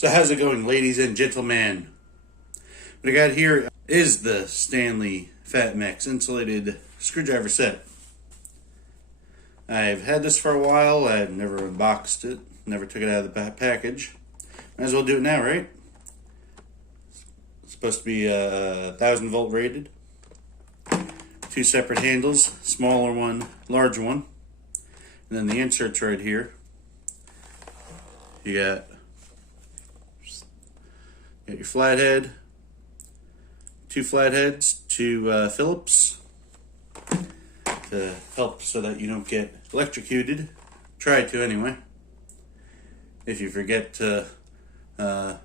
So how's it going, ladies and gentlemen? What I got here is the Stanley Fatmax Insulated screwdriver set. I've had this for a while. I've never unboxed it, never took it out of the package. Might as well do it now, right? It's supposed to be 1000-volt rated. 2 separate handles, smaller one, larger one. And then the inserts right here. You got your flathead, 2 flatheads, 2 Phillips to help so that you don't get electrocuted. Try to anyway. If you forget to throw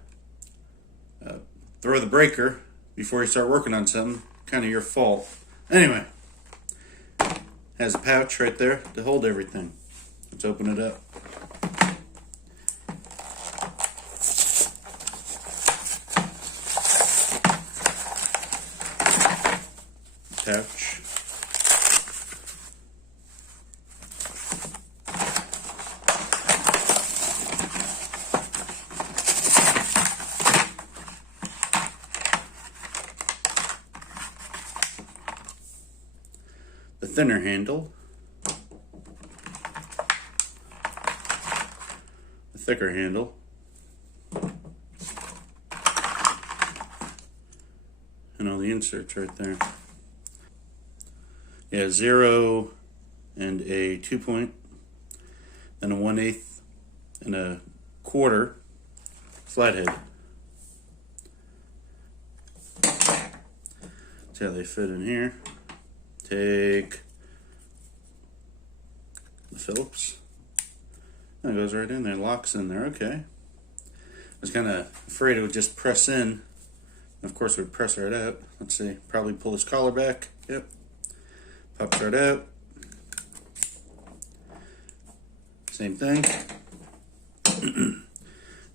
the breaker before you start working on something, kind of your fault. Anyway, has a pouch right there to hold everything. Let's open it up. Pouch. The thinner handle. The thicker handle. And all the inserts right there. Yeah, 0 and a 2-point, then a 1/8 and a 1/4 flathead. See how they fit in here. Take the Phillips. That goes right in there, locks in there. Okay. I was kind of afraid it would just press in. Of course, it would press right out. Let's see. Probably pull this collar back. Yep. Pops right out. Same thing.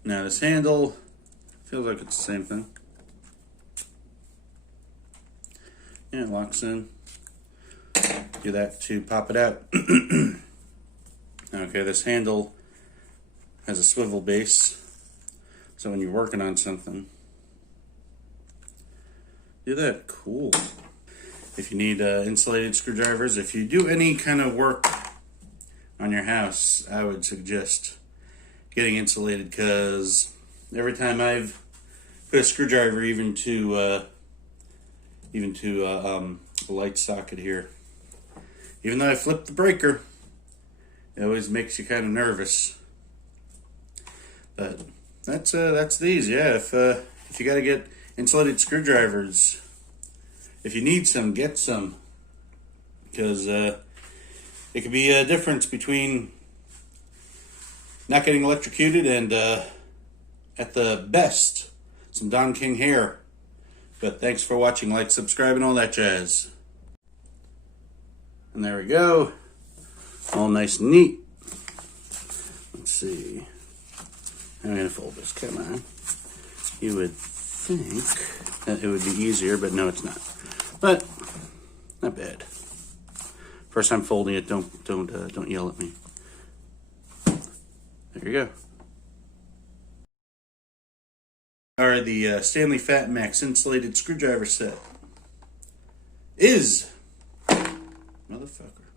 Now this handle feels like it's the same thing. Yeah, it locks in. Do that to pop it out. Okay, this handle has a swivel base, so when you're working on something, do that. Cool. If you need insulated screwdrivers, if you do any kind of work on your house, I would suggest getting insulated, because every time I've put a screwdriver even to a light socket here, even though I flipped the breaker, it always makes you kind of nervous. But that's these. Yeah, if you got to get insulated screwdrivers, if you need some, get some, because it could be a difference between not getting electrocuted and at the best, some Don King hair. But thanks for watching, like, subscribe, and all that jazz. And there we go, all nice and neat. Let's see. I'm gonna fold this. Come on. You would think that it would be easier, but no, it's not. But not bad. First time folding it. Don't yell at me. There you go. Alright, the Stanley Fatmax Insulated Screwdriver Set is motherfucker.